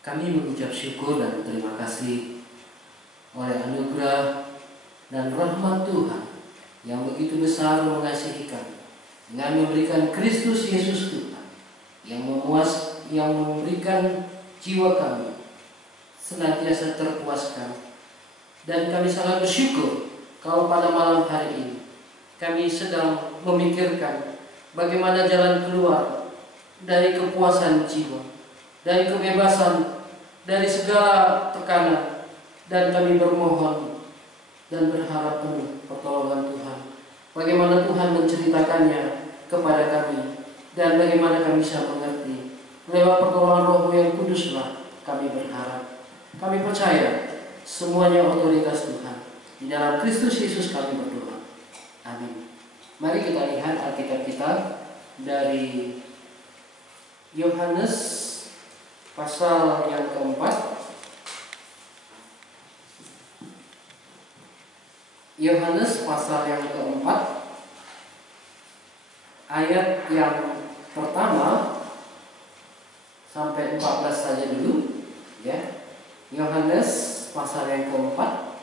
Kami mengucap syukur dan terima kasih oleh anugerah dan rahmat Tuhan yang begitu besar mengasihi kami dengan memberikan Kristus Yesus Tuhan yang memberikan jiwa kami senantiasa terpuaskan. Dan kami sangat bersyukur kalau pada malam hari ini kami sedang memikirkan bagaimana jalan keluar dari kepuasan jiwa, dari kebebasan, dari segala tekanan. Dan kami bermohon dan berharap penuh pertolongan Tuhan. Bagaimana Tuhan menceritakannya kepada kami dan bagaimana kami bisa mengerti. Lewat pertolongan Roh yang kuduslah kami berharap. Kami percaya semuanya otoritas Tuhan. Di dalam Kristus Yesus kami berdoa. Amin. Mari kita lihat Alkitab kita dari Yohanes pasal yang keempat. Yohanes pasal yang keempat, ayat yang pertama sampai 14 saja dulu, ya. Yohanes pasal yang keempat,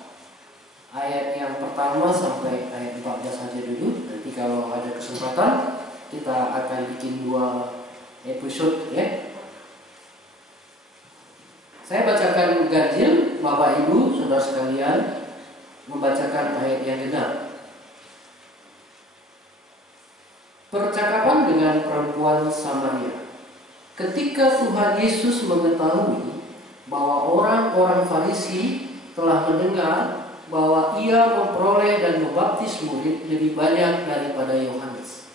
ayat yang pertama sampai ayat 14 saja dulu. Nanti kalau ada kesempatan kita akan bikin 2 episode, ya. Saya bacakan ganjil, Bapak Ibu, saudara sekalian, membacakan ayat yang genap. Percakapan dengan perempuan Samaria. Ketika Tuhan Yesus mengetahui bahwa orang-orang Farisi telah mendengar bahwa ia memperoleh dan membaptis murid lebih banyak daripada Yohanes.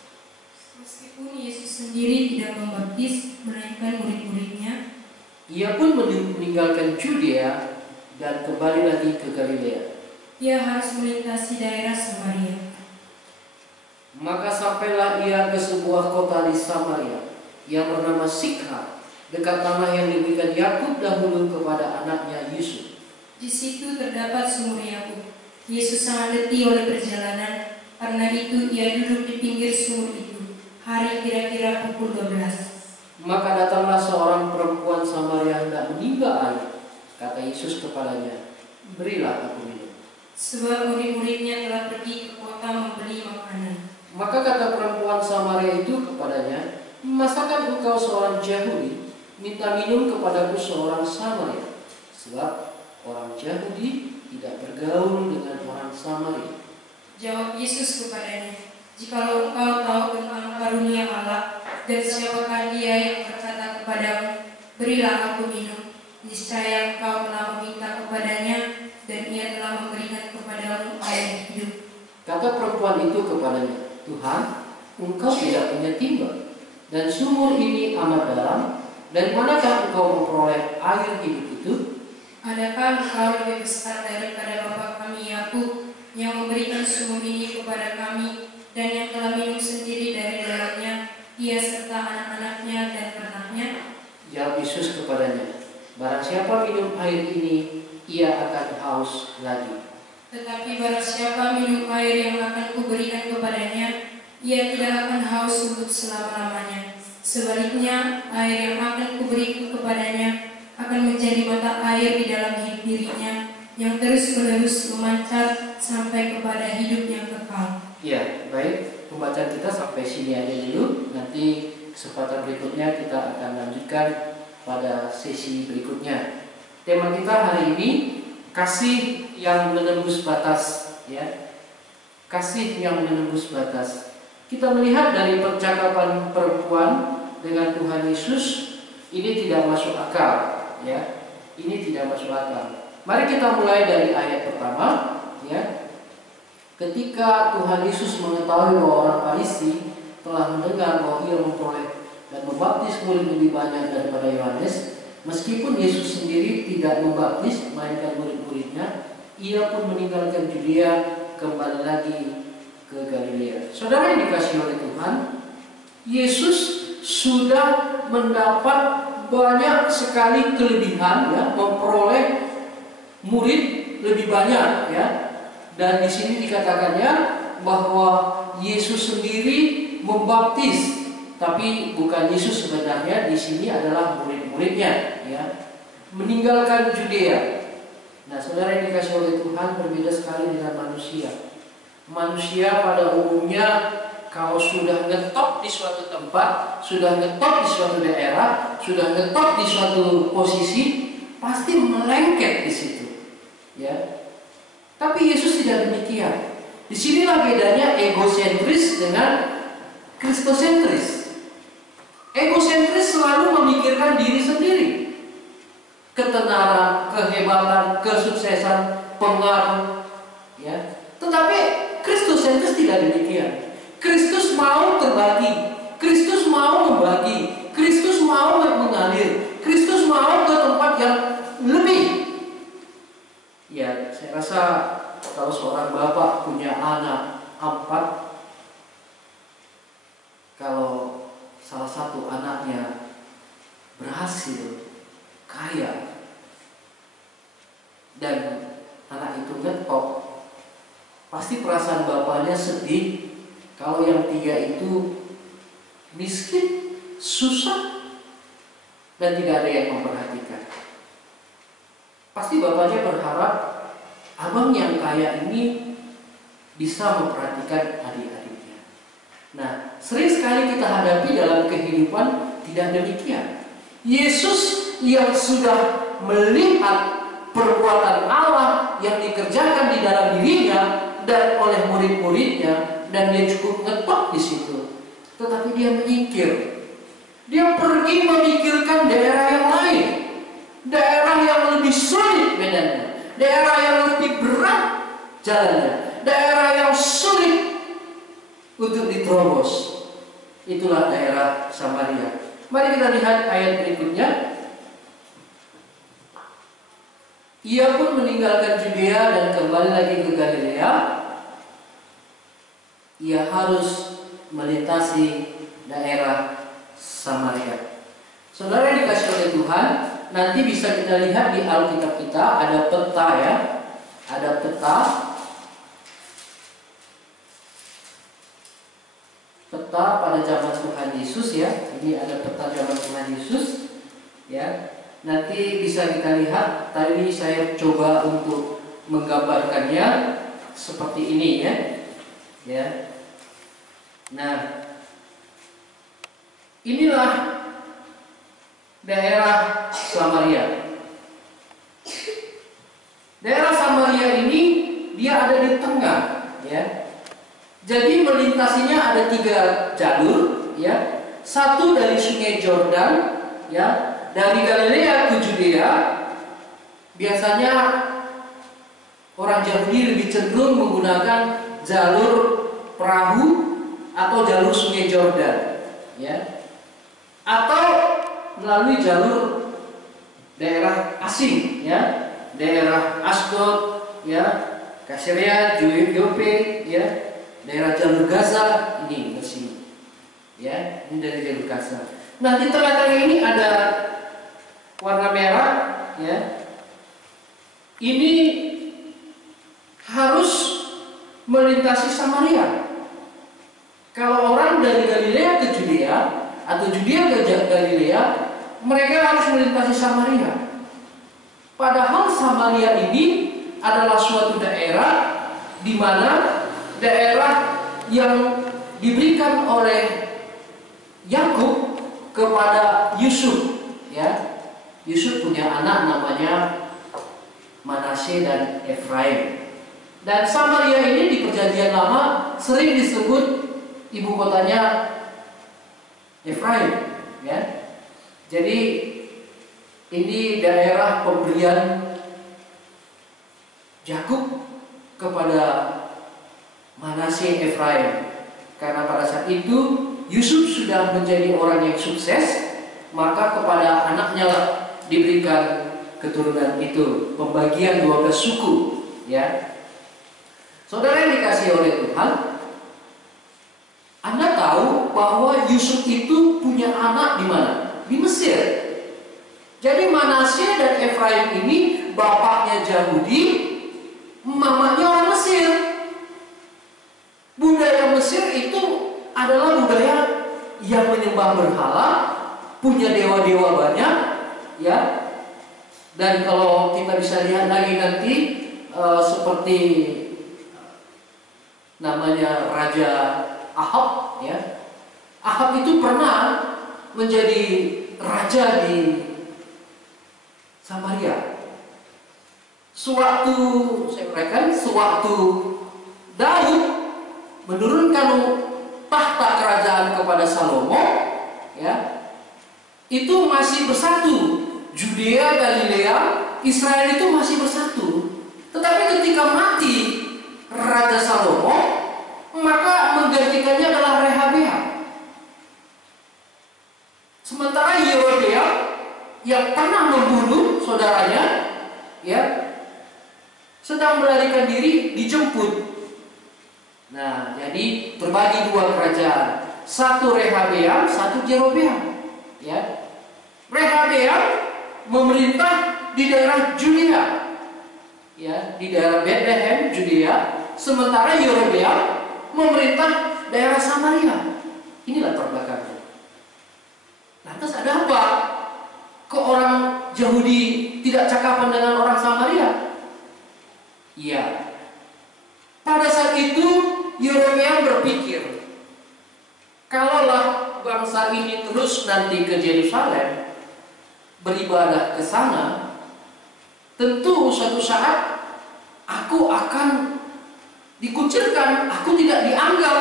Meskipun Yesus sendiri tidak membaptis, melainkan murid-muridnya, ia pun meninggalkan Judea dan kembali lagi ke Galilea. Ia harus melintasi daerah Samaria. Maka sampailah ia ke sebuah kota di Samaria yang bernama Sikhar, dekat tanah yang diberikan Yakub dahulu kepada anaknya Yusuf. Di situ terdapat sumur Yakub. Yesus sangat letih oleh perjalanan, karena itu ia duduk di pinggir sumur itu. Hari kira-kira pukul 12. Maka datanglah seorang perempuan Samaria hendak menimba air. Kata Yesus kepadanya, "Berilah aku minum." Sebab murid-muridnya telah pergi ke kota membeli makanan. Maka kata perempuan Samaria itu kepadanya, "Masakan engkau seorang Yahudi minta minum kepadaku seorang Samaria? Sebab orang Yahudi tidak bergaul dengan orang Samaria." Jawab Yesus kepadanya, "Jikalau engkau tahu tentang karunia Allah dan siapakah dia yang berkata kepadamu, berilah aku minum, niscaya engkau telah meminta kepadanya, dan ia telah memberikan kepadamu air hidup." Kata perempuan itu kepadanya, "Tuhan, engkau tidak punya timba, dan sumur ini amat dalam. Dari manakah engkau memperoleh air hidup itu? Adakah engkau lebih besar daripada bapa kami Yakub, yang memberikan sumur ini kepada kami, dan yang telah minum sendiri dari dalamnya, ia serta anak-anaknya dan ternaknya?" Jawab Yesus kepadanya, "Barang siapa minum air ini, ia akan haus lagi. Tetapi barang siapa minum air yang akan kuberikan kepadanya, ia tidak akan haus untuk selama-lamanya. Sebaliknya, air yang akan kuberikan kepadanya akan menjadi mata air di dalam dirinya, yang terus-menerus memancar sampai kepada hidup yang kekal." Ya, baik. Pembacaan kita sampai sini aja dulu. Nanti kesempatan berikutnya kita akan lanjutkan pada sesi berikutnya. Tema kita hari ini, kasih yang menembus batas, ya. Kasih yang menembus batas. Kita melihat dari percakapan perempuan dengan Tuhan Yesus, ini tidak masuk akal, ya. Ini tidak masuk akal. Mari kita mulai dari ayat pertama, ya. Ketika Tuhan Yesus mengetahui bahwa orang Farisi telah mendengar bahwa ia memperoleh dan membaptis murid lebih banyak daripada Yohanes, meskipun Yesus sendiri tidak membaptis, melainkan murid-muridnya, ia pun meninggalkan Judea, kembali lagi ke Galilea. Saudara yang dikasihi oleh Tuhan, Yesus sudah mendapat banyak sekali kelebihan, ya, memperoleh murid lebih banyak, ya. Dan di sini dikatakannya bahwa Yesus sendiri membaptis, tapi bukan Yesus sebenarnya, di sini adalah murid-muridnya, ya. meninggalkan Judea. Nah, saudara yang dikasih oleh Tuhan, berbeda sekali dengan manusia. Manusia pada umumnya kalau sudah ngetop di suatu tempat, sudah ngetop di suatu daerah, sudah ngetop di suatu posisi, pasti melengket di situ. Ya. Tapi Yesus tidak demikian. Disinilah bedanya egosentris dengan kristosentris. Egosentris selalu memikirkan diri sendiri. Ketenaran, kehebatan, kesuksesan, pengaruh, ya. Tetapi kristosentris tidak demikian. Kristus mau terbagi, Kristus mau membagi, Kristus mau mengalir, Kristus mau ke tempat yang lebih. Ya, saya rasa kalau seorang bapak punya anak 4, kalau salah satu anaknya berhasil, kaya, dan anak itu ngetop, pasti perasaan bapaknya sedih. Kalau yang 3 itu miskin, susah, dan tidak ada yang memperhatikan. Pasti bapaknya berharap abang yang kaya ini bisa memperhatikan adik-adiknya. Nah, sering sekali kita hadapi dalam kehidupan tidak demikian. Yesus yang sudah melihat perbuatan Allah yang dikerjakan di dalam dirinya dan oleh murid-muridnya, dan dia cukup ngetop di situ. Tetapi dia menyingkir. Dia pergi memikirkan daerah yang lain, daerah yang lebih sulit medannya, daerah yang lebih berat jalannya, daerah yang sulit untuk diterobos. Itulah daerah Samaria. Mari kita lihat ayat berikutnya. Ia pun meninggalkan Judea dan kembali lagi ke Galilea. Ia harus melintasi daerah Samaria. Saudara yang dikasih oleh Tuhan, nanti bisa kita lihat di Alkitab kita ada peta, ya. Ada peta. Peta pada zaman Tuhan Yesus, ya. Ini ada peta zaman Tuhan Yesus, ya. Nanti bisa kita lihat. Tadi saya coba untuk menggambarkannya seperti ini, ya. Ya. Nah, inilah daerah Samaria. Daerah Samaria ini dia ada di tengah, ya. Jadi melintasinya ada 3 jalur, ya. Satu dari Sungai Yordan, ya, dari Galilea ke Judea. Biasanya orang Yahudi lebih cenderung menggunakan jalur perahu atau jalur Sungai Yordan, ya, atau melalui jalur daerah asing, ya, daerah Asdod, ya, Kaesarea, Yope, ya, daerah jalur Gaza ini ke sini, ya, ini dari jalur Gaza. Nah, di tengah-tengah ini ada warna merah, ya. Ini harus melintasi Samaria. Kalau orang dari Galilea ke Judea atau Judea ke Galilea, mereka harus melintasi Samaria. Padahal Samaria ini adalah suatu daerah di mana daerah yang diberikan oleh Yakub kepada Yusuf, ya. Yusuf punya anak namanya Manasye dan Efraim. Dan Samaria ini di Perjanjian Lama sering disebut ibu kotanya Efraim, ya. Jadi ini daerah pemberian Yakub kepada Manasye Efraim. Karena pada saat itu Yusuf sudah menjadi orang yang sukses, maka kepada anaknya diberikan keturunan itu, pembagian 12 suku, ya. Saudara yang dikasihi oleh Tuhan, Anda tahu bahwa Yusuf itu punya anak di mana? Di Mesir. Jadi Manasye dan Efraim ini bapaknya Yahudi, mamanya orang Mesir. Budaya Mesir itu adalah budaya yang menyembah berhala, punya dewa-dewa banyak, ya. Dan kalau kita bisa lihat lagi nanti seperti namanya Raja Ahab, ya. Ahab itu pernah menjadi raja di Samaria. Sewaktu Daud menurunkan tahta kerajaan kepada Salomo, ya, itu masih bersatu. Judea, Galilea, Israel itu masih bersatu. Tetapi ketika mati Raja Salomo, maka menggantikannya adalah Rehabeam. Sementara Yerobeam yang pernah membunuh saudaranya, ya, sedang melarikan diri, dijemput. Nah, jadi terbagi dua kerajaan, satu Rehabeam, satu Yerobeam. Ya, Rehabeam memerintah di daerah Judea, ya, di daerah Bethlehem, Judea. Sementara Yerobeam memerintah daerah Samaria. Inilah terbelakangnya. Lantas ada apa? Kok orang Yahudi tidak cakapan dengan orang Samaria? Iya. Pada saat itu Yerobeam berpikir, kalaulah bangsa ini terus nanti ke Yerusalem, beribadah ke sana, tentu suatu saat aku akan dikucilkan, aku tidak dianggap.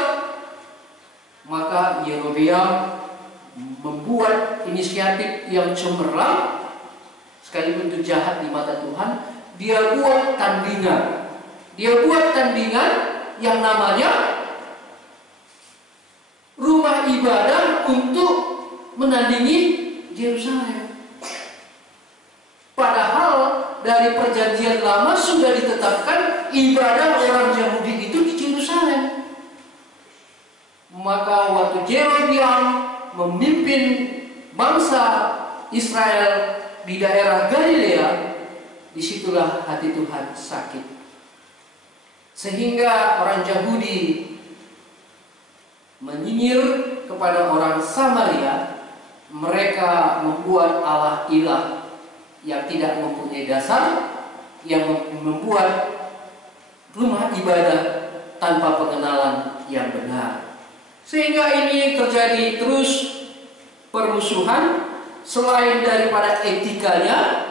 Maka Yerobeam membuat inisiatif yang cemerlang, sekalipun itu jahat di mata Tuhan. Dia buat tandingan. Dia buat tandingan yang namanya rumah ibadah untuk menandingi Yerusalem. Padahal dari perjanjian lama sudah ditetapkan ibadah orang Yahudi itu di Yerusalem. Maka waktu Yerobeam memimpin bangsa Israel di daerah Galilea, disitulah hati Tuhan sakit. Sehingga orang Yahudi menyinyir kepada orang Samaria. Mereka membuat Allah ilah yang tidak mempunyai dasar, yang membuat rumah ibadah tanpa pengenalan yang benar. Sehingga ini terjadi terus permusuhan. Selain daripada etikanya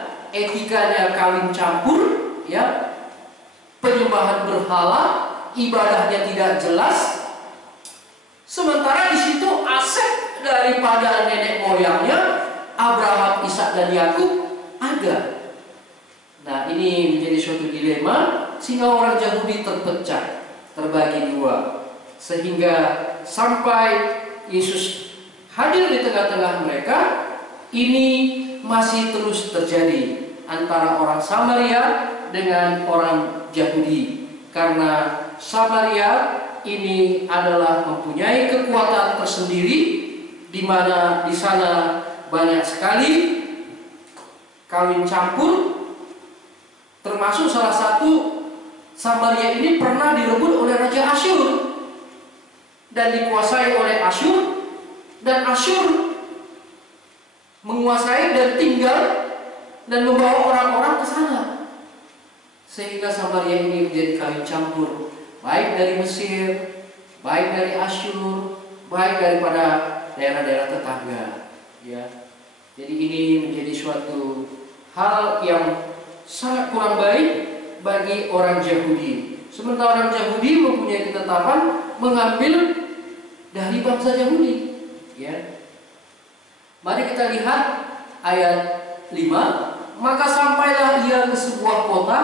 kawin campur, ya, penyembahan berhala, ibadahnya tidak jelas. Sementara di situ aset daripada nenek moyangnya Abraham, Ishak dan Yakub ada. Nah, ini menjadi suatu dilema sehingga orang Yahudi terpecah, terbagi dua, sehingga sampai Yesus hadir di tengah-tengah mereka. Ini masih terus terjadi antara orang Samaria dengan orang Yahudi, karena Samaria ini adalah mempunyai kekuatan tersendiri, di mana di sana banyak sekali kawin campur. Termasuk salah satu, Samaria ini pernah direbut oleh Raja Asyur dan dikuasai oleh Asyur, dan Asyur menguasai dan tinggal dan membawa orang-orang ke sana, sehingga Samaria ini menjadi kawin campur, baik dari Mesir, baik dari Asyur, baik daripada daerah-daerah tetangga, ya. Jadi ini menjadi suatu hal yang sangat kurang baik bagi orang Yahudi. Sementara orang Yahudi mempunyai ketetapan mengambil dari bangsa Yahudi, ya. Mari kita lihat ayat 5. Maka sampailah ia ke sebuah kota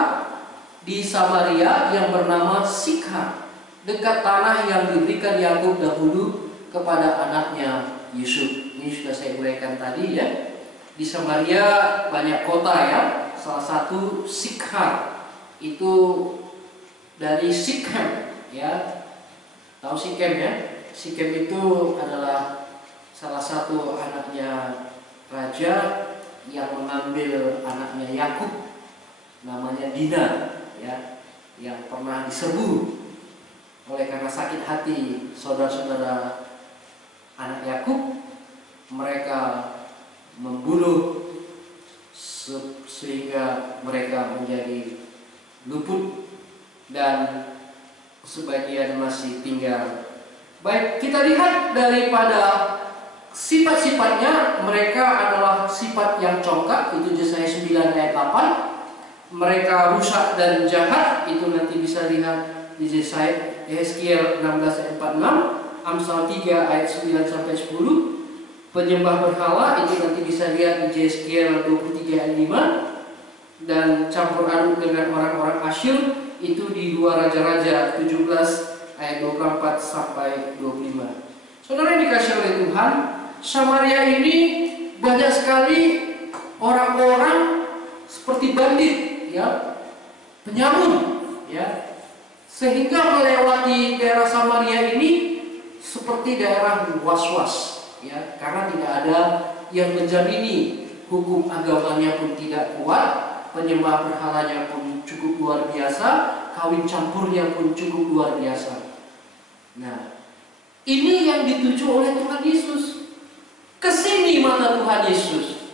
di Samaria yang bernama Sikhar, dekat tanah yang diberikan Yakub dahulu kepada anaknya Yusuf. Ini sudah saya uraikan tadi, ya. Di Samaria banyak kota, ya. Salah satu Sikhar, itu dari Sikhem, ya. Tahu Sikhem, ya? Sikhem itu adalah salah satu anaknya raja yang mengambil anaknya Yakub, namanya Dina, ya, yang pernah diserbu oleh karena sakit hati saudara-saudara anak Yakub. Mereka membunuh sehingga mereka menjadi luput dan sebagian masih tinggal. Baik, kita lihat daripada sifat-sifatnya, mereka adalah sifat yang congkak, itu Yesaya 9 ayat 8. Mereka rusak dan jahat, itu nanti bisa lihat di Yeskiel 16 ayat 46, Amsal 3 ayat 9 sampai 10. Penyembah berhala, itu nanti bisa lihat di Yeskiel 23 ayat 5. Dan campur aduk dengan orang-orang Asyur, itu di 2 Raja-Raja 17 ayat 24 sampai 25. Saudara yang dikasih oleh Tuhan, Samaria ini banyak sekali orang-orang seperti bandit, ya, penyamun, ya, sehingga melewati daerah Samaria ini seperti daerah was-was, ya, karena tidak ada yang menjamini, hukum agamanya pun tidak kuat, penyembah berhalanya pun cukup luar biasa, kawin campurnya pun cukup luar biasa. Nah, ini yang dituju oleh Tuhan Yesus. Kesini mata Tuhan Yesus,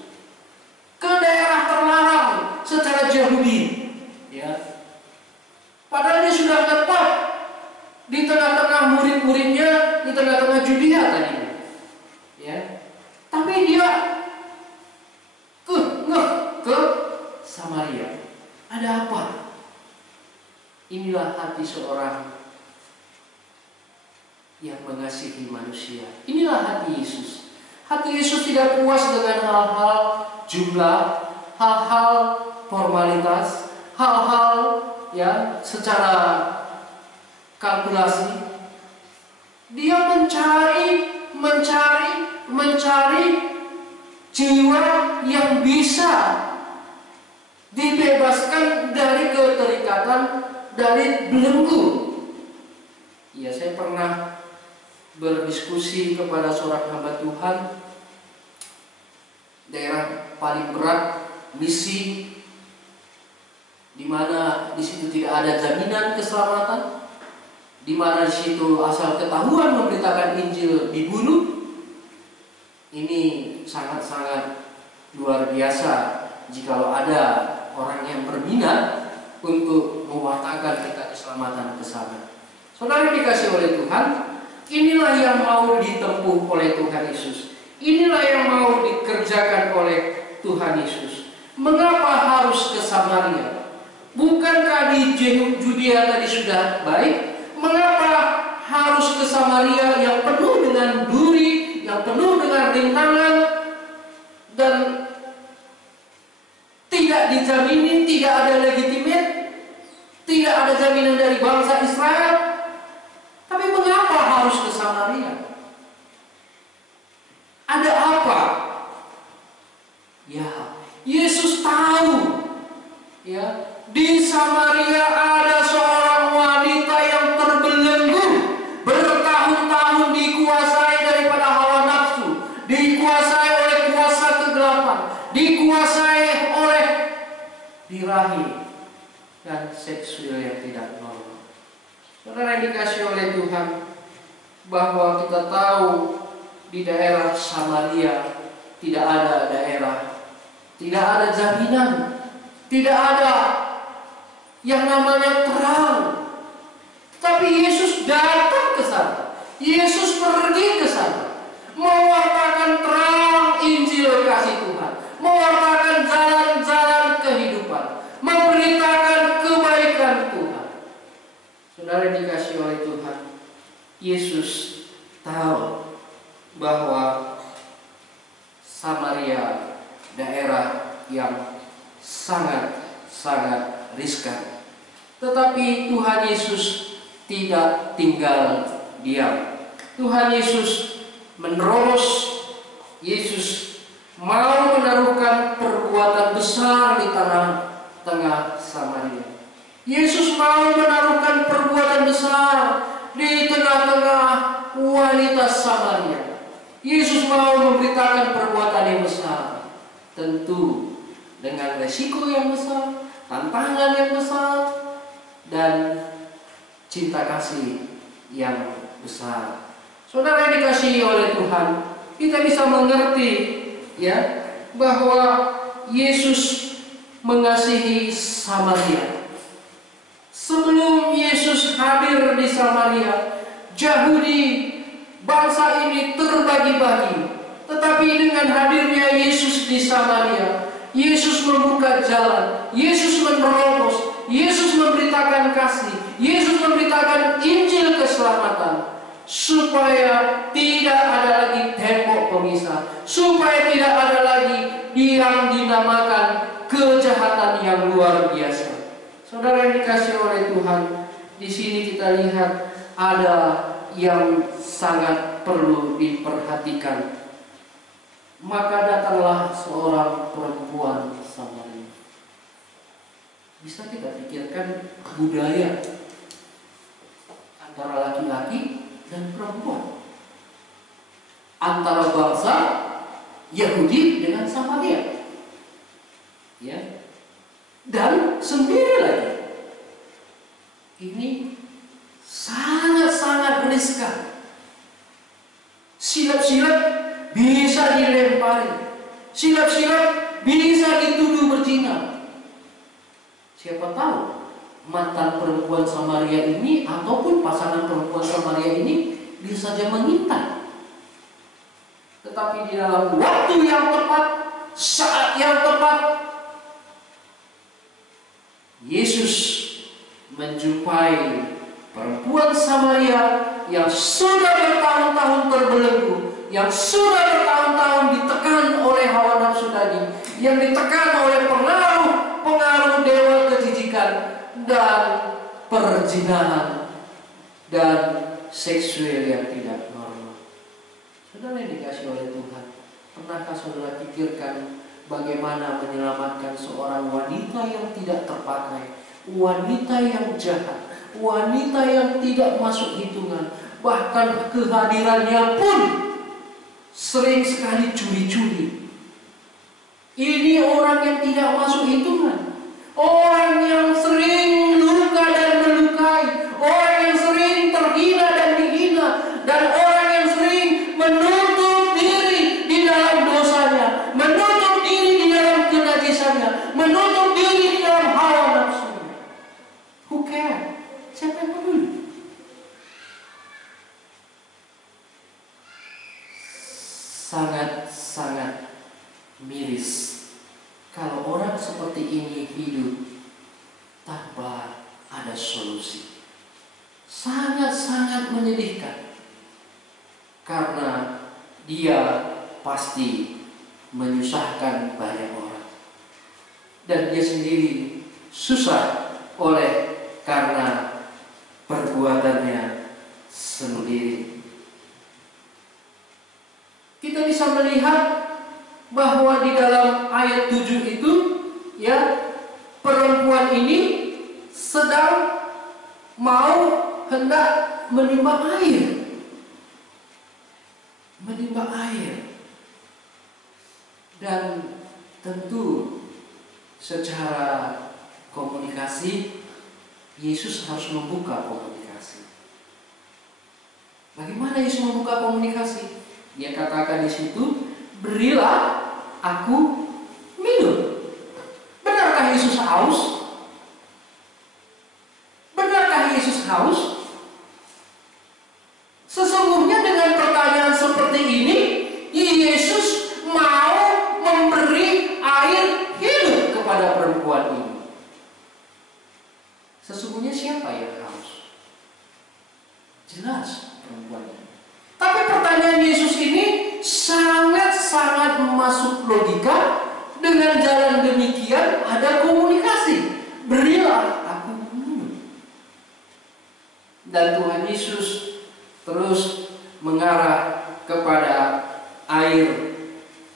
ke daerah terlarang secara Yahudi, ya. Padahal dia sudah tetap di tengah-tengah murid-muridnya, di tengah-tengah Judea tadi, ya. Tapi dia ke Samaria. Ada apa? Inilah hati seorang yang mengasihi manusia. Inilah hati Yesus. Hati Yesus tidak puas dengan hal-hal jumlah, hal-hal formalitas, hal-hal ya secara kalkulasi. Dia mencari jiwa yang bisa dibebaskan dari keterikatan, dari belenggu. Ya, saya pernah berdiskusi kepada seorang hamba Tuhan, daerah paling berat misi, di mana di situ tidak ada jaminan keselamatan, di mana di situ asal ketahuan memberitakan Injil dibunuh. Ini sangat-sangat luar biasa jikalau ada orang yang berminat untuk mewartakan tentang keselamatan ke sana. Saudara dikasih oleh Tuhan, inilah yang mau ditempuh oleh Tuhan Yesus. Inilah yang mau dikerjakan oleh Tuhan Yesus. Mengapa harus ke Samaria? Bukankah di Judea tadi sudah baik? Mengapa harus ke Samaria yang penuh dengan duri, yang penuh dengan rintangan, dan tidak dijamini, tidak ada legitimate, tidak ada jaminan dari bangsa Israel? Tapi mengapa harus ke Samaria? Ada apa? Ya, Yesus tahu, ya, di Samaria ada seorang wanita yang terbelenggu, bertahun-tahun dikuasai daripada hawa nafsu, dikuasai oleh kuasa kegelapan, dikuasai oleh birahi dan seksual yang tidak normal. Saudara yang dikasih oleh Tuhan, bahwa kita tahu di daerah Samaria tidak ada daerah, tidak ada jaminan, tidak ada yang namanya terang. Tapi Yesus datang ke sana, Yesus pergi ke sana, mewartakan terang Injil kasih Tuhan, mewartakan jalan-jalan kehidupan, memberitakan kebaikan Tuhan. Saudara yang dikasih oleh Tuhan, Yesus tahu bahwa Samaria daerah yang sangat-sangat riskan. Tetapi Tuhan Yesus tidak tinggal diam. Tuhan Yesus menerobos. Yesus mau menaruhkan perbuatan besar di tengah Samaria. Yesus mau menaruhkan perbuatan besar di tengah-tengah wanita Samaria. Yesus mau memberitakan perbuatan yang besar, tentu dengan resiko yang besar, tantangan yang besar, dan cinta kasih yang besar. Saudara yang dikasihi oleh Tuhan, kita bisa mengerti, ya, bahwa Yesus mengasihi Samaria. Sebelum Yesus hadir di Samaria, Yahudi, bangsa ini terbagi-bagi. Tetapi dengan hadirnya Yesus di Samaria, Yesus membuka jalan, Yesus menerobos, Yesus memberitakan kasih, Yesus memberitakan Injil keselamatan, supaya tidak ada lagi tembok pemisah, supaya tidak ada lagi yang dinamakan kejahatan yang luar biasa. Saudara yang dikasihi oleh Tuhan, di sini kita lihat ada yang sangat perlu diperhatikan. Maka datanglah seorang perempuan Samaria. Bisa kita pikirkan budaya antara laki-laki dan perempuan, antara bangsa Yahudi dengan Samaria, ya, dan sendiri lagi. Ini sangat-sangat riskan. Silap-silap bisa dilempari, silap-silap bisa dituduh berzina. Siapa tahu mantan perempuan Samaria ini ataupun pasangan perempuan Samaria ini bisa saja mengintai. Tetapi di dalam waktu yang tepat, saat yang tepat, Yesus menjumpai perempuan Samaria yang sudah bertahun-tahun terbelenggu, yang sudah bertahun-tahun ditekan oleh hawa nafsu tadi, yang ditekan oleh pengaruh dewa kejijikan dan perzinahan dan seksual yang tidak normal. Saudara yang dikasihi oleh Tuhan, pernahkah saudara pikirkan bagaimana menyelamatkan seorang wanita yang tidak terpakai, wanita yang jahat, wanita yang tidak masuk hitungan, bahkan kehadirannya pun sering sekali curi-curi. Ini orang yang tidak masuk hitungan, orang yang sering luka dan melukai, orang yang sering terhina dan dihina, dan orang yang sering menutup diri di dalam dosanya, menutup diri di dalam kenajisannya, menutup diri di dalam hawa nafsunya. Who care? Siapa yang peduli? Sangat-sangat miris kalau orang seperti ini hidup tanpa ada solusi. Sangat-sangat menyedihkan, karena dia pasti menyusahkan banyak orang, dan dia sendiri susah karena perbuatannya sendiri. Kita bisa melihat bahwa di dalam ayat 7 itu, ya, perempuan ini sedang hendak menimba air. Dan tentu secara komunikasi Yesus harus membuka komunikasi. Bagaimana Yesus membuka komunikasi? Dia katakan di situ, berilah aku minum. Benarkah Yesus haus? Benarkah Yesus haus? Sesungguhnya dengan pertanyaan seperti ini, Yesus mau memberi air hidup kepada perempuan ini. Sesungguhnya siapa yang haus? Jelas perempuan ini. Tapi pertanyaan Yesus ini sangat-sangat masuk logika. Dengan jalan demikian ada komunikasi. Berilah aku minum. Dan Tuhan Yesus terus mengarah kepada air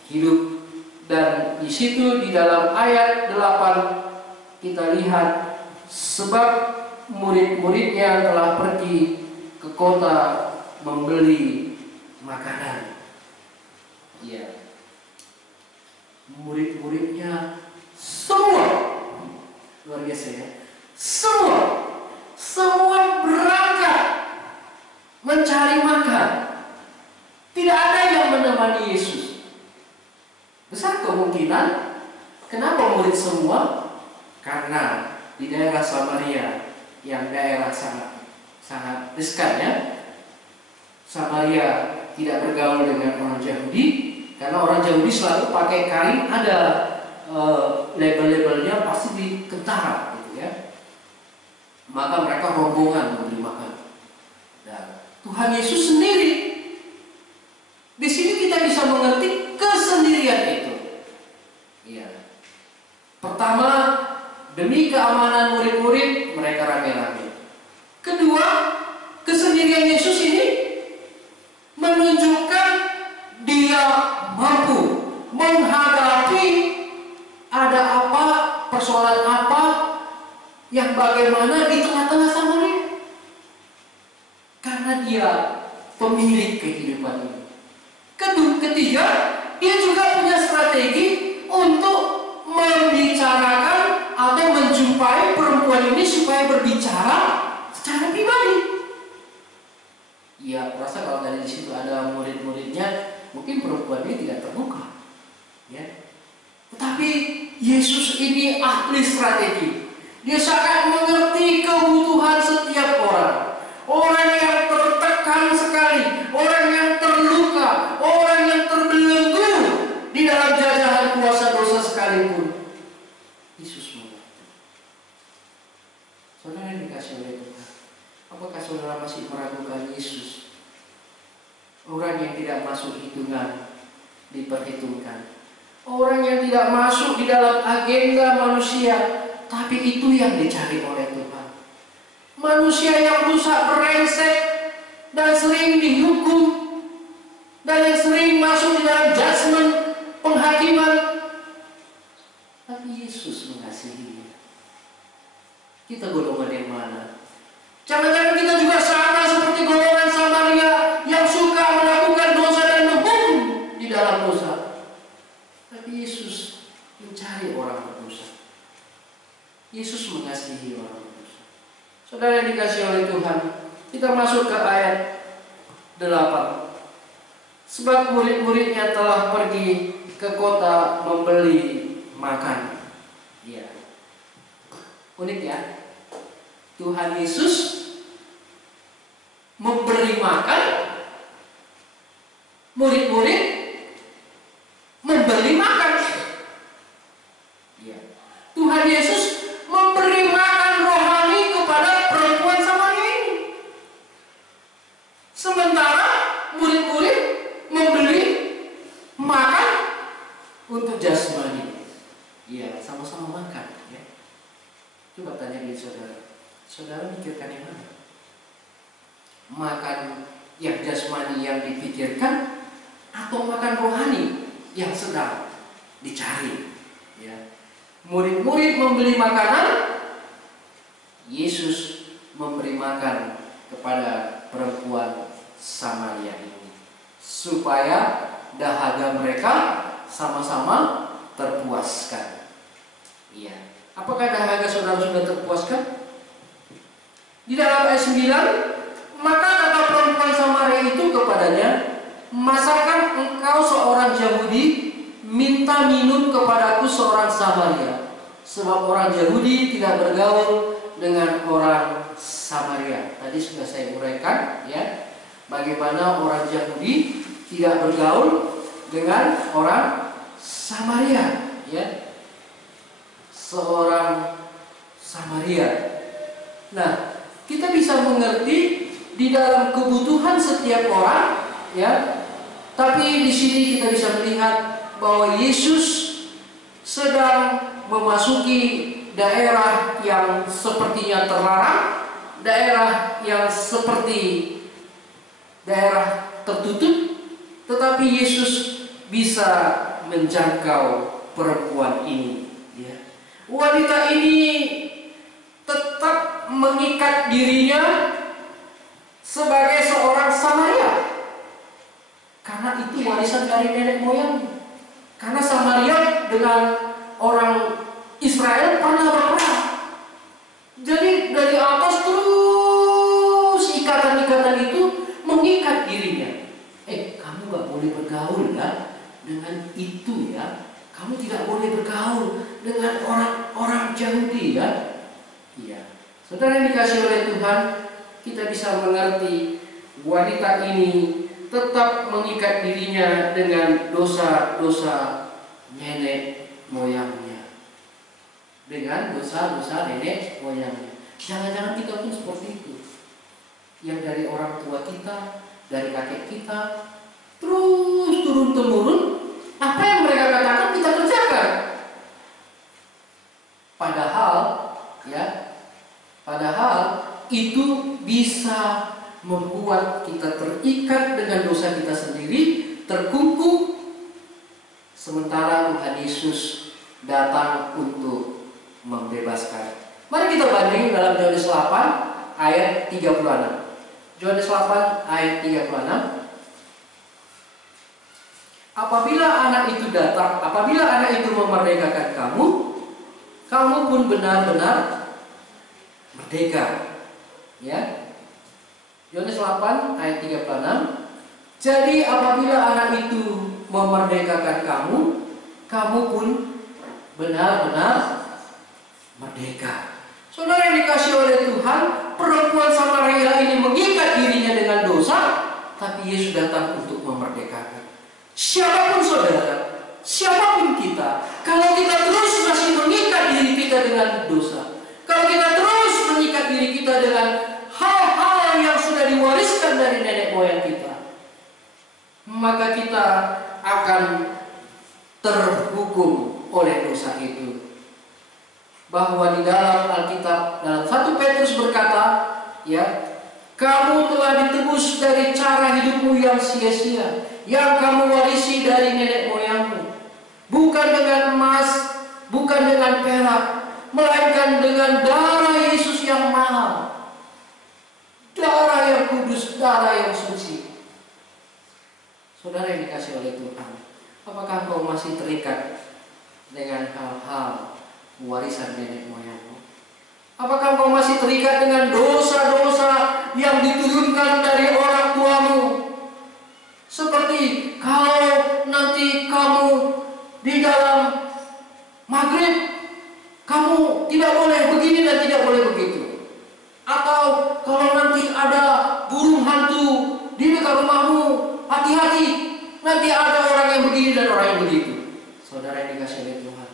hidup. Dan di situ di dalam ayat 8 kita lihat, sebab murid-muridnya telah pergi ke kota membeli makanan. Ya, murid-muridnya semua luar biasa, ya. Semua berangkat mencari makan. Tidak ada yang menemani Yesus. Besar kemungkinan Kenapa murid semua? Karena di daerah Samaria, yang daerah sangat riskan ya, Samaria tidak bergaul dengan orang Yahudi, karena orang Yahudi selalu pakai kain, ada label-labelnya pasti di kentara gitu ya. Maka mereka rombongan membeli makan. Dan Tuhan Yesus sendiri. Di sini kita bisa mengerti kesendirian itu. Iya. Pertama, demi keamanan murid-murid, mereka rame-rame. Kedua, kesendirian Yesus ini menunjukkan dia mampu menghadapi ada apa, persoalan apa yang bagaimana di tengah-tengah Samaria. Karena dia pemilik kehidupan ini. Ketiga, dia juga punya strategi untuk membicarakan atau menjumpai perempuan ini supaya berbicara secara pribadi. Ya, rasa kalau dari di situ ada murid-muridnya, mungkin perempuan ini tidak terbuka. Ya. Tetapi Yesus ini ahli strategi. Dia sangat mengerti kebutuhan setiap orang. Orang yang tertekan sekali, orang yang terluka, orang yang terbelenggu di dalam jajahan kuasa dosa sekalipun. Yesus mengerti. Saudara yang dikasih oleh Tuhan, apakah saudara masih meragukan Yesus? Orang yang tidak masuk hitungan diperhitungkan. Orang yang tidak masuk di dalam agenda manusia, tapi itu yang dicari oleh Tuhan. Manusia yang rusak, brengsek, dan sering dihukum, dan yang sering masuk di dalam judgment, penghakiman. Tapi Yesus mengasihi. Kita golongan yang mana? Jangan-jangan kita juga sama seperti golongan Samaria yang suka melakukan dosa dan menghukum di dalam dosa. Tapi Yesus mencari orang berdosa. Yesus mengasihi orang berdosa. Saudara yang dikasihi oleh Tuhan, kita masuk ke ayat 8. Sebab murid-muridnya telah pergi ke kota membeli makan. Ya. Unik ya. Tuhan Yesus memberi makan, murid-murid membeli makan. Ya. Tuhan Yesus memberi makan rohani kepada perempuan Samaria ini. Sementara murid-murid membeli makan untuk jasmani. Ya, sama-sama makan. Ya. Coba tanya diri saudara. Saudara pikirkan yang mana? Makan yang jasmani yang dipikirkan atau makan rohani yang sedang dicari? Ya. Murid-murid membeli makanan, Yesus memberi makan kepada perempuan Samaria ini supaya dahaga mereka sama-sama terpuaskan. Iya. Apakah dahaga saudara sudah terpuaskan? Di dalam ayat 9, maka kata perempuan Samaria itu kepadanya, masakan engkau seorang Yahudi minta minum kepadaku seorang Samaria? Sebab orang Yahudi tidak bergaul dengan orang Samaria. Tadi sudah saya uraikan ya, bagaimana orang Yahudi tidak bergaul dengan orang Samaria ya. Seorang Samaria. Nah, kita bisa mengerti di dalam kebutuhan setiap orang ya. Tapi di sini kita bisa melihat bahwa Yesus sedang memasuki daerah yang sepertinya terlarang, daerah yang seperti daerah tertutup, tetapi Yesus bisa menjangkau perempuan ini. Ya. Wanita ini tetap mengikat dirinya sebagai seorang Samaria, karena itu warisan dari nenek moyang. Karena Samaria dengan orang Israel pernah berperang. Jadi dari atas terus ikatan-ikatan itu mengikat dirinya. Kamu gak boleh bergaul ya dengan itu ya. kamu tidak boleh bergaul dengan orang-orang Yahudi ya. Iya. Saudara yang dikasih oleh Tuhan, kita bisa mengerti wanita ini tetap mengikat dirinya dengan dosa-dosa nenek moyangnya. Dengan dosa-dosa nenek moyangnya. Jangan-jangan kita pun seperti itu. Yang dari orang tua kita, dari kakek kita, terus turun-temurun, apa yang mereka katakan kita kerjakan. Padahal itu bisa membuat kita terikat dengan dosa kita sendiri, terkungkung, sementara Tuhan Yesus datang untuk membebaskan. Mari kita banding dalam Yohanes 8 ayat 36. Yohanes 8 ayat 36. Apabila anak itu datang, apabila anak itu memerdekakan kamu, kamu pun benar-benar merdeka. Ya. Yohanes 8 ayat 36. Jadi apabila anak itu memerdekakan kamu, kamu pun benar-benar merdeka. Saudara yang dikasih oleh Tuhan, perempuan Samaria ini mengikat dirinya dengan dosa, tapi Yesus datang untuk memerdekakan. Siapapun saudara, siapapun kita, kalau kita terus masih mengikat diri kita dengan dosa, kalau kita terus mengikat diri kita dengan hal-hal yang sudah diwariskan dari nenek moyang kita, maka kita akan terhukum oleh dosa itu. Bahwa di dalam Alkitab, dalam 1 Petrus berkata, ya, kamu telah ditebus dari cara hidupmu yang sia-sia, yang kamu warisi dari nenek moyangmu, bukan dengan emas, bukan dengan perak, melainkan dengan darah Yesus yang mahal, darah yang kudus, darah yang suci. Saudara yang dikasih oleh Tuhan, apakah kau masih terikat dengan hal-hal warisan nenek moyangmu? Apakah kau masih terikat dengan dosa-dosa yang diturunkan dari orang tuamu? Seperti kalau nanti kamu di dalam maghrib, kamu tidak boleh begini dan tidak boleh begitu. Atau kalau nanti ada burung hantu di dekat rumahmu, hati-hati, nanti ada orang yang begini dan orang yang begitu. Saudara yang dikasih oleh Tuhan,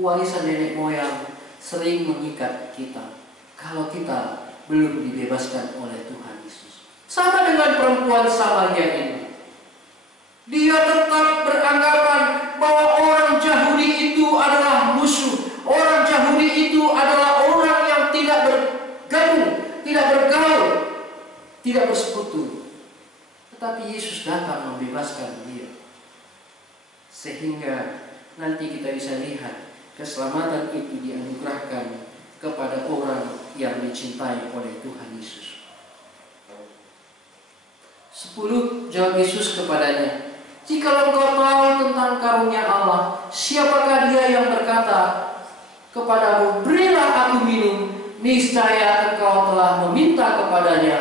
warisan nenek moyang sering mengikat kita kalau kita belum dibebaskan oleh Tuhan Yesus. Sama dengan perempuan Samaria ini. Dia tetap beranggapan bahwa orang Yahudi itu adalah musuh. Orang Yahudi itu adalah orang yang tidak bergabung, tidak bergaul, tidak bersekutu. Tetapi Yesus datang membebaskan dia. Sehingga nanti kita bisa lihat keselamatan itu dianugerahkan kepada orang yang dicintai oleh Tuhan Yesus. 10. Jawab Yesus kepadanya, jikalau engkau tahu tentang karunia Allah, siapakah dia yang berkata kepadamu, berilah aku minum, niscaya engkau telah meminta kepadanya,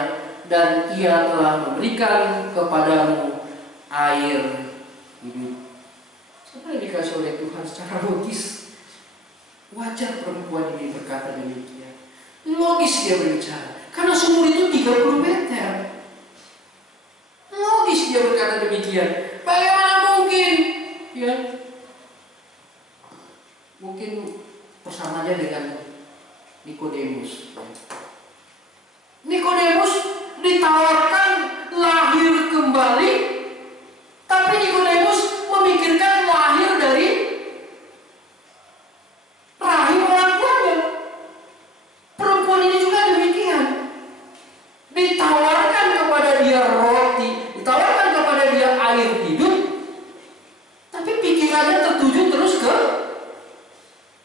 dan ia telah memberikan kepadamu air hidup. Setelah dikasih oleh Tuhan secara logis, wajar perempuan ini berkata demikian. Logis dia berbicara, karena sumur itu 30 meter. Logis dia berkata demikian. Bagaimana mungkin? Ya, mungkin persamaannya dengan Nikodemus. Nikodemus ditawarkan lahir kembali, tapi Nikodemus memikirkan lahir dari rahim orang tuanya. Perempuan ini juga demikian. Ditawarkan kepada dia roti, ditawarkan kepada dia air hidup, tapi pikirannya tertuju terus ke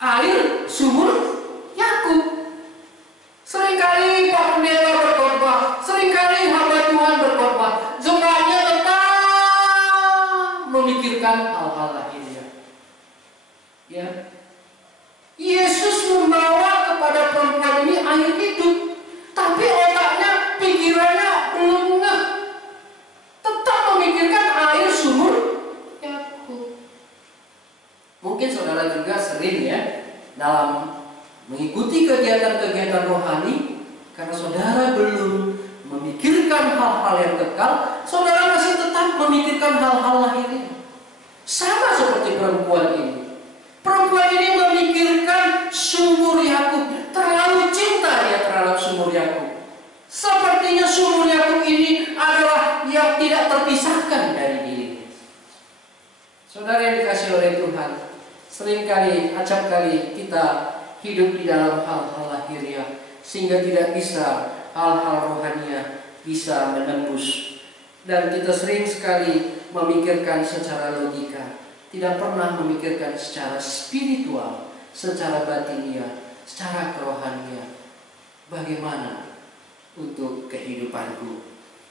air sumur Yakub. Seringkali Pak Pendeta berkhotbah, seringkali hamba Tuhan berkhotbah, jemaatnya tetap memikirkan hal-hal lahiriah. Ya, Yesus membawa kepada perempuan ini air hidup, tapi otaknya, pikirannya belum ngeh, tetap memikirkan air sumur Yakub. Mungkin sering ya dalam mengikuti kegiatan-kegiatan rohani, karena saudara belum memikirkan hal-hal yang kekal, saudara masih tetap memikirkan hal-hal lahiriah. Sama seperti perempuan ini. Perempuan ini memikirkan sumur Yakub, terlalu cinta dia terhadap sumur Yakub. Sepertinya sumur Yakub ini adalah yang tidak terpisahkan dari dirinya. Saudara yang dikasihi oleh Tuhan, seringkali, acap kali kita hidup di dalam hal-hal lahiriah, sehingga tidak bisa hal-hal rohania bisa menembus. Dan kita sering sekali memikirkan secara logika, tidak pernah memikirkan secara spiritual, secara batiniah, secara kerohanian. Bagaimana untuk kehidupanku?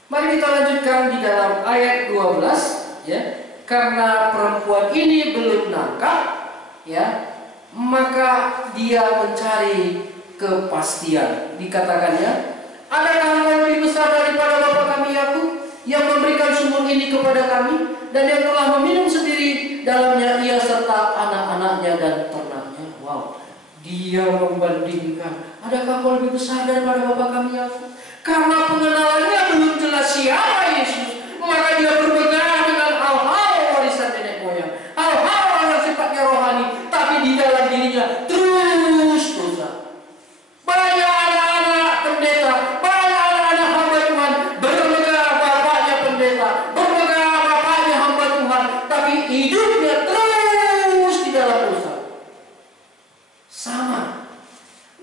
Mari kita lanjutkan di dalam ayat 12 ya. Karena perempuan ini belum nangkap ya, maka dia mencari kepastian. Dikatakannya, adakah engkau lebih besar daripada bapa kami Yakub yang memberikan sumur ini kepada kami, dan yang telah meminum sendiri dalamnya ia serta anak-anaknya dan ternaknya. Wow, dia membandingkan, adakah kau lebih besar daripada bapa kami Yakub? Karena pengenalannya belum jelas siapa Yesus, maka dia berpegang dengan hal-hal warisan nenek moyang, hal-hal yang sifatnya rohani, tapi di dalam dirinya terus dosa. Banyak anak-anak pendeta, banyak anak-anak hamba Tuhan berpegang bapaknya pendeta, berpegang bapaknya hamba Tuhan, tapi hidupnya terus di dalam dosa. Sama,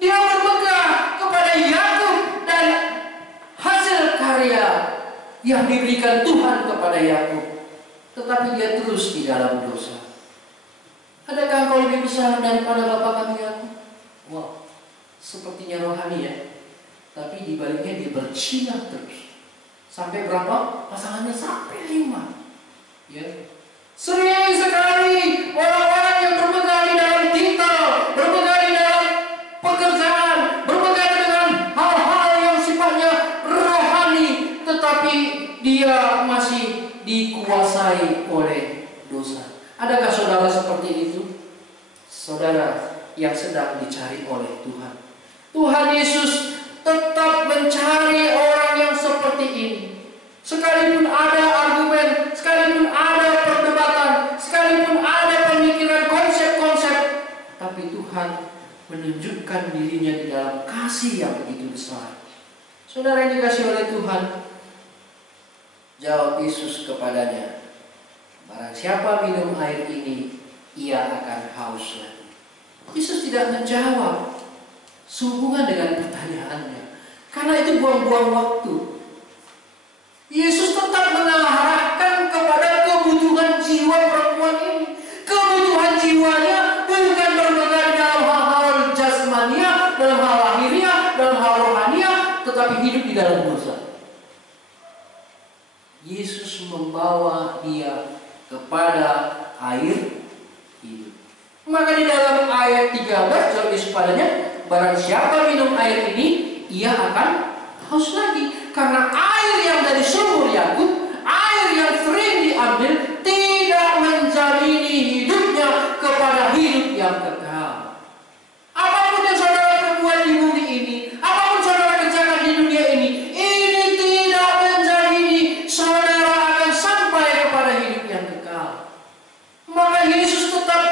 dia berpegang kepada Yakub dan hasil karya yang diberikan Tuhan kepada Yakub, tetapi dia terus di dalam dosa. Adakah engkau lebih besar daripada bapa kami Yakub? Wow, sepertinya rohani ya, tapi di baliknya dia bercina terus. Sampai berapa? Pasangannya sampai 5 ya. Sering sekali orang-orang yang berpegang di dalam titel, berpegang di dalam pekerjaan, berpegang dengan hal-hal yang sifatnya rohani, tetapi dia masih dikuasai oleh dosa. Adakah saudara seperti itu? Saudara yang sedang dicari oleh Tuhan. Tuhan Yesus tetap mencari orang yang seperti ini. Sekalipun ada argumen, sekalipun ada perdebatan, sekalipun ada pemikiran konsep-konsep, tapi Tuhan menunjukkan dirinya di dalam kasih yang begitu besar. Saudara yang dikasihi oleh Tuhan, jawab Yesus kepadanya, barang siapa minum air ini, ia akan haus lagi. Yesus tidak menjawab sehubungan dengan pertanyaannya, karena itu buang-buang waktu. Yesus tetap mengarahkan kepada kebutuhan jiwa perempuan ini. Kebutuhan jiwanya bukan berpegang dalam hal-hal jasmania, dalam hal lahiriah, dalam hal rohania, tetapi hidup di dalam dosa. Yesus membawa dia kepada air hidup. Maka di dalam ayat 13 jawab Yesus padanya, barang siapa minum air ini, ia akan haus lagi. Karena air yang dari sumur Yakub, air yang sering diambil, tidak menjalini hidupnya kepada hidup yang kekal. Apapun yang saudara perbuat di bumi ini, apapun saudara kerjakan di dunia ini tidak menjalini saudara akan sampai kepada hidup yang kekal. Maka Yesus tetap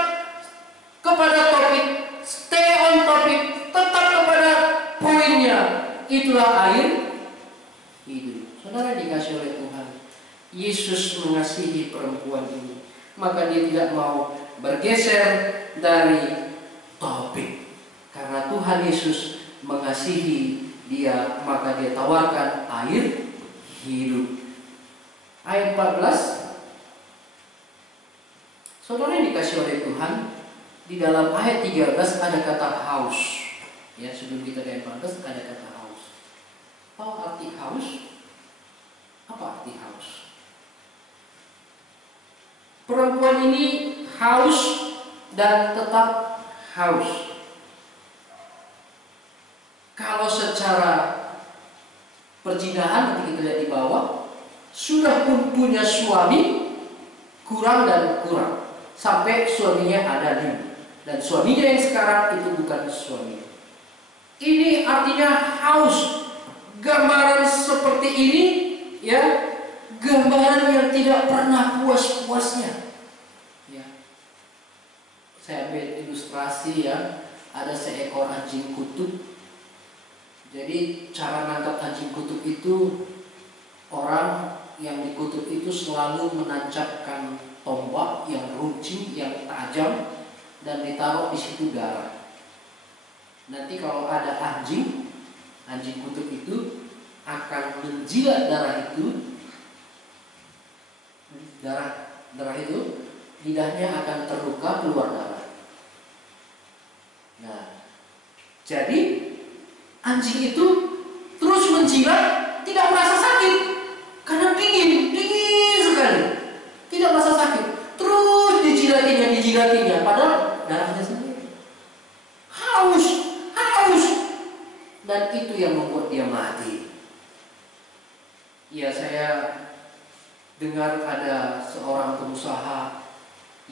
kepada topik, stay on topik, tetap kepada poinnya. Itulah air hidup. Saudara dikasihi oleh Tuhan, Yesus mengasihi perempuan ini, maka dia tidak mau bergeser dari topik. Karena Tuhan Yesus mengasihi dia, maka dia tawarkan air hidup. Ayat 14, saudara yang dikasihi oleh Tuhan, di dalam ayat 13 ada kata haus. Ya, sebelum kita ke ayat 14 ada kata haus. Tahu arti haus? Apa arti haus? Perempuan ini haus dan tetap haus. Kalau secara perzinahan, nanti kita lihat di bawah, sudah pun punya suami, kurang dan kurang, sampai suaminya ada 5. Dan suaminya yang sekarang itu bukan suaminya. Ini artinya haus. Gambaran seperti ini, ya, gambaran yang tidak pernah puas-puasnya. Ya. Saya ambil ilustrasi ya, ada seekor anjing kutub. Jadi cara nangkap anjing kutub itu, orang yang dikutuk itu selalu menancapkan tombak yang runcing, yang tajam, dan ditaruh di situ darah. Nanti kalau ada anjing kutub itu akan menjilat darah itu, lidahnya akan terluka, keluar darah. Nah, jadi anjing itu terus menjilat, tidak merasa sakit karena dingin sekali, tidak merasa sakit. Terus dijilatinya, padahal darahnya sendiri haus, dan itu yang membuat dia mati. Ya, saya dengar ada seorang pengusaha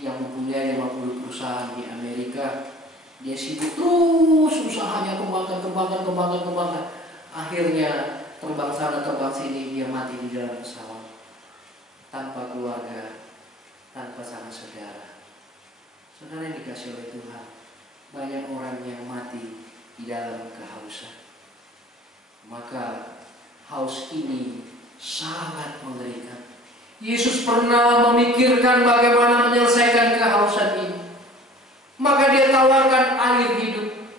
yang mempunyai 50 perusahaan di Amerika. Dia sibuk terus usahanya, kembangkan. Akhirnya terbang sana terbang sini, dia mati di dalam pesawat, tanpa keluarga, tanpa sanak saudara. Saudara yang dikasihi oleh Tuhan, banyak orang yang mati di dalam kehausan. Maka haus ini sangat mengerikan. Yesus pernah memikirkan bagaimana menyelesaikan kehausan ini. Maka dia tawarkan air hidup.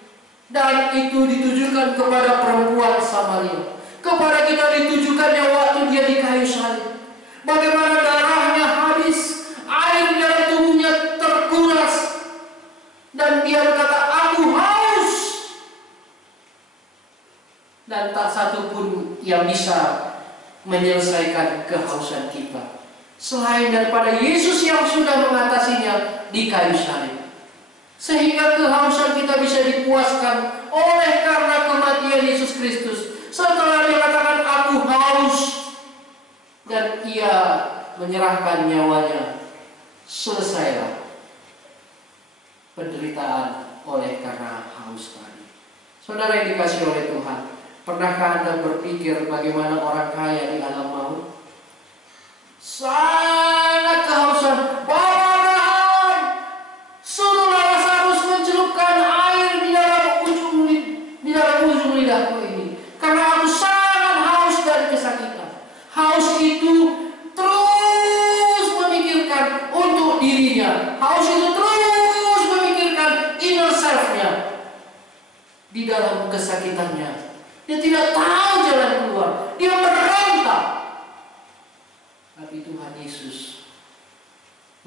Dan itu ditujukan kepada perempuan Samaria. Kepada kita ditujukannya waktu dia di kayu salib. Bagaimana darahnya habis, air di dalam tubuhnya terkuras, dan dia berkata, "Aku haus." Dan tak satu pun yang bisa menyelesaikan kehausan kita selain daripada Yesus yang sudah mengatasinya di kayu salib. Sehingga kehausan kita bisa dipuaskan oleh karena kematian Yesus Kristus. Setelah dia katakan, "Aku haus," dan ia menyerahkan nyawanya, selesailah penderitaan oleh karena haus tadi. Saudara yang dikasihi oleh Tuhan, pernahkah Anda berpikir bagaimana orang kaya di alam maut? Sangat kehausan. Abraham, suruhlah Lazarus mencelupkan air di dalam ujung lidahku ini, karena aku sangat haus dari kesakitan. Haus itu terus memikirkan untuk dirinya. Haus itu terus memikirkan inner self-nya di dalam kesakitannya. Dia tidak tahu jalan keluar. Dia meronta. Tapi Tuhan Yesus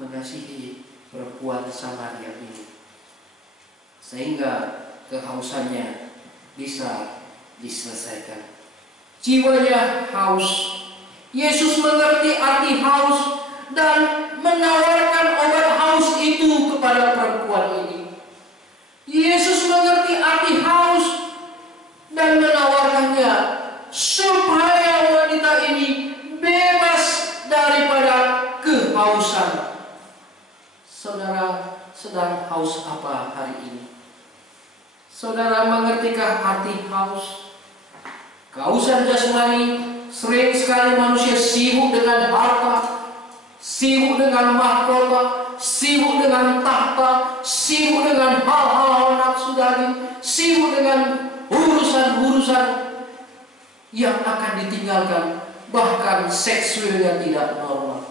mengasihi perempuan Samaria ini, sehingga kehausannya bisa diselesaikan. Jiwanya haus. Yesus mengerti arti haus dan menawarkan obat haus itu kepada perempuan ini. Yesus mengerti arti haus dan menawarkannya supaya wanita ini bebas daripada kehausan. Saudara sedang haus apa hari ini? Saudara mengertikah arti haus? Kehausan jasmani, sering sekali manusia sibuk dengan harta, sibuk dengan mahkota, sibuk dengan tahta, sibuk dengan hal-hal nafsu daging, sibuk dengan urusan-urusan yang akan ditinggalkan, bahkan seksualnya tidak normal,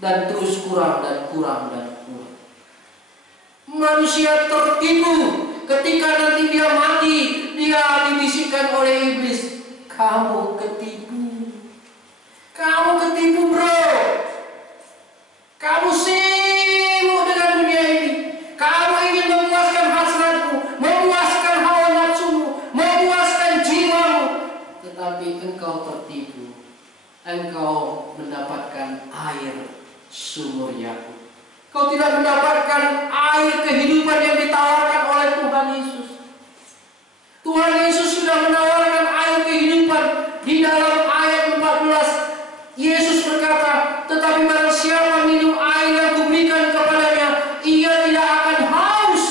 dan terus kurang. Manusia tertipu ketika nanti dia mati, dia dibisikkan oleh iblis, "Kamu ketipu bro, kamu sibuk dengan dunia ini, kamu ingin memuaskan hasratmu, memuaskan hawa nafsumu, memuaskan jiwamu, tetapi engkau tertipu, engkau mendapatkan air sumur Yakub. Kau tidak mendapatkan air kehidupan yang ditawarkan oleh Tuhan Yesus. Tuhan Yesus sudah menawarkan air kehidupan. Di dalam ayat 14, Yesus berkata, "Tetapi barang siapa minum air yang kuberikan kepadanya, ia tidak akan haus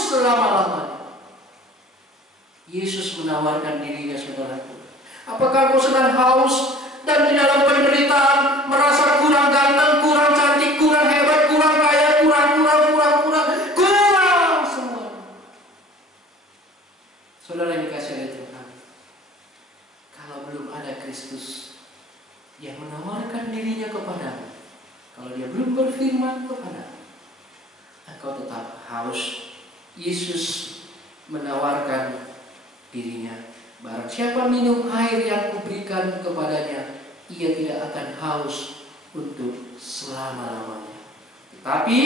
Yesus menawarkan dirinya, saudaraku. Apakah kau sedang haus dan di dalam penderitaan merasa kurang ganteng, kurang cantik, kurang hebat, kurang kaya, kurang semua? Saudara yang dikasihi oleh Tuhan, kalau belum ada Kristus yang menawarkan dirinya kepadamu, kalau dia belum berfirman kepadamu, engkau tetap haus. Yesus menawarkan dirinya. Barang siapa minum air yang kuberikan kepadanya, ia tidak akan haus untuk selama-lamanya. Tetapi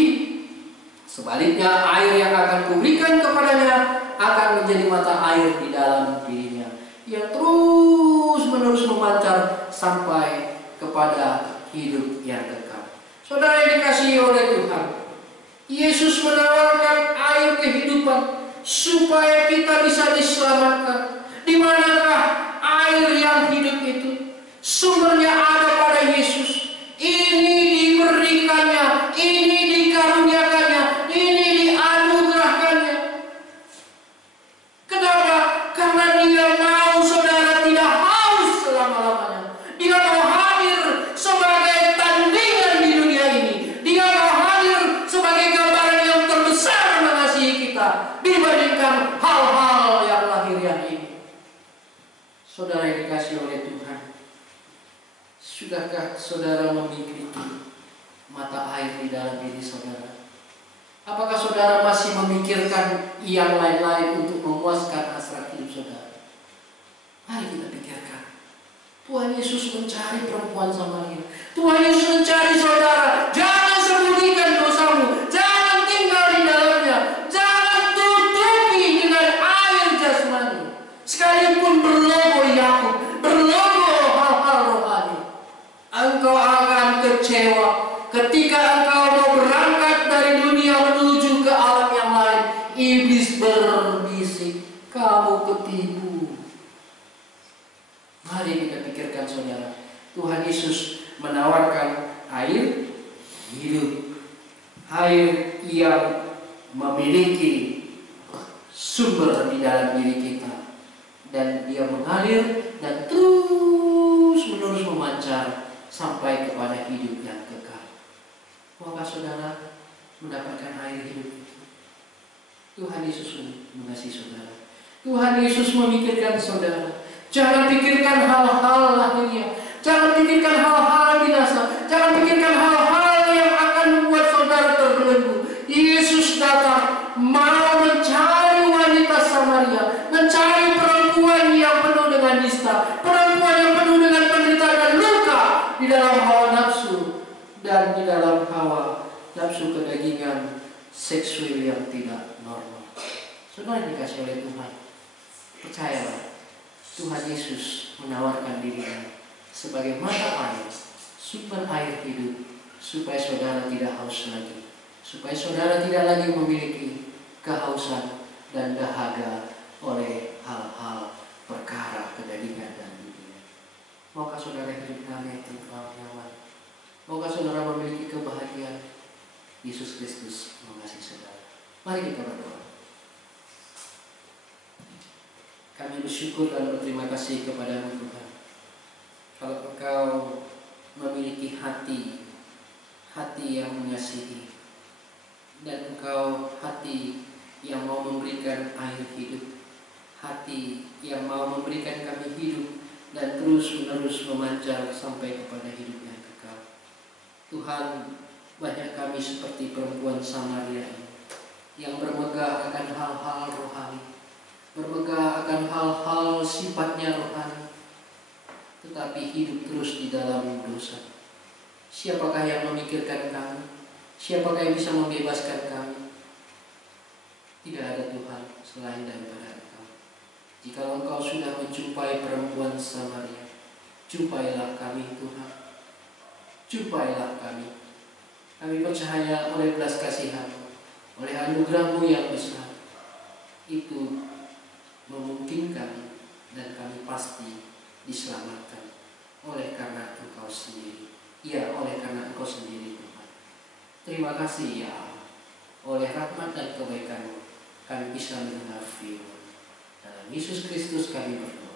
sebaliknya, air yang akan kuberikan kepadanya akan menjadi mata air di dalam dirinya, yang terus-menerus memancar sampai kepada hidup yang kekal. Saudara yang dikasihi oleh Tuhan, Yesus menawarkan air kehidupan supaya kita bisa diselamatkan. Di manakah air yang hidup itu? Sumbernya ada pada Yesus. Ini diberikannya, ini dikaruniakannya, ini dianugerahkannya. Kenapa? Karena Dia mau saudara tidak haus selama-lamanya. Dia mau hadir sebagai tandingan di dunia ini. Dia mau hadir sebagai gambaran yang terbesar mengasihi kita dibandingkan hal-hal yang lahiriah ini. Saudara yang dikasihi oleh Tuhan, sudahkah saudara memiliki mata air di dalam diri saudara? Apakah saudara masih memikirkan yang lain-lain untuk memuaskan hasrat hidup saudara? Mari kita pikirkan. Tuhan Yesus mencari perempuan Samaria. Tuhan Yesus mencari saudara. Jangan sembunyikan dosamu, jangan tinggal di dalamnya, jangan tutupi dengan air jasmani. Sekalipun berlogo Yakub, berlogo hal-hal rohani, engkau akan kecewa ketika engkau mau berangkat dari dunia menuju ke alam yang lain. Iblis berbisik, kamu ketipu. Mari kita pikirkan saudara, Tuhan Yesus menawarkan air hidup, air yang memiliki sumber di dalam diri kita. Dan dia mengalir dan terus menerus memancar sampai kepada hidup yang kekal. Maukah saudara mendapatkan air hidup itu? Tuhan Yesus mengasihi saudara. Tuhan Yesus memikirkan saudara. Jangan pikirkan hal-hal lahiriah, jangan pikirkan hal-hal binasa, jangan pikirkan hal-hal yang akan membuat saudara terbelenggu. Yesus datang mau mencari wanita Samaria, mencari perempuan yang penuh dengan nista, perempuan yang penuh dengan penderitaan dan luka di dalam hawa nafsu dan di dalam hawa nafsu kedagingan seksual yang tidak normal. Saudara dikasihi oleh Tuhan, percayalah, Tuhan Yesus menawarkan dirinya sebagai mata air, sumber air hidup, supaya saudara tidak haus lagi, supaya saudara tidak lagi memiliki kehausan dan dahaga oleh hal-hal perkara kedagingan dan dunia. Maukah saudara hidup damai, tentram, nyaman? Maukah saudara memiliki kebahagiaan? Yesus Kristus mengasihi saudara. Mari kita berdoa. Kami bersyukur dan berterima kasih kepada-Mu Tuhan. Kalau Engkau memiliki hati yang mengasihi, dan Engkau hati yang mau memberikan air hidup, hati yang mau memberikan kami hidup dan terus-menerus memancar sampai kepada hidup yang kekal. Tuhan, banyak kami seperti perempuan Samaria yang bermegah akan hal-hal rohani, bermegah akan hal-hal sifatnya rohani, tetapi hidup terus di dalam dosa. Siapakah yang memikirkan kami? Siapakah yang bisa membebaskan kami? Tidak ada Tuhan selain daripada Engkau. Jika Engkau sudah menjumpai perempuan Samaria, jumpailah kami Tuhan. Jumpailah kami. Kami percaya oleh belas kasihan-Mu, oleh anugerah-Mu yang besar, itu memungkinkan dan kami pasti diselamatkan oleh karena Engkau sendiri. Ya, oleh karena Engkau sendiri Tuhan. Terima kasih ya Allah. Oleh rahmat dan kebaikan-Mu kami bisa mendengar firman. Dalam Yesus Kristus kami berdoa.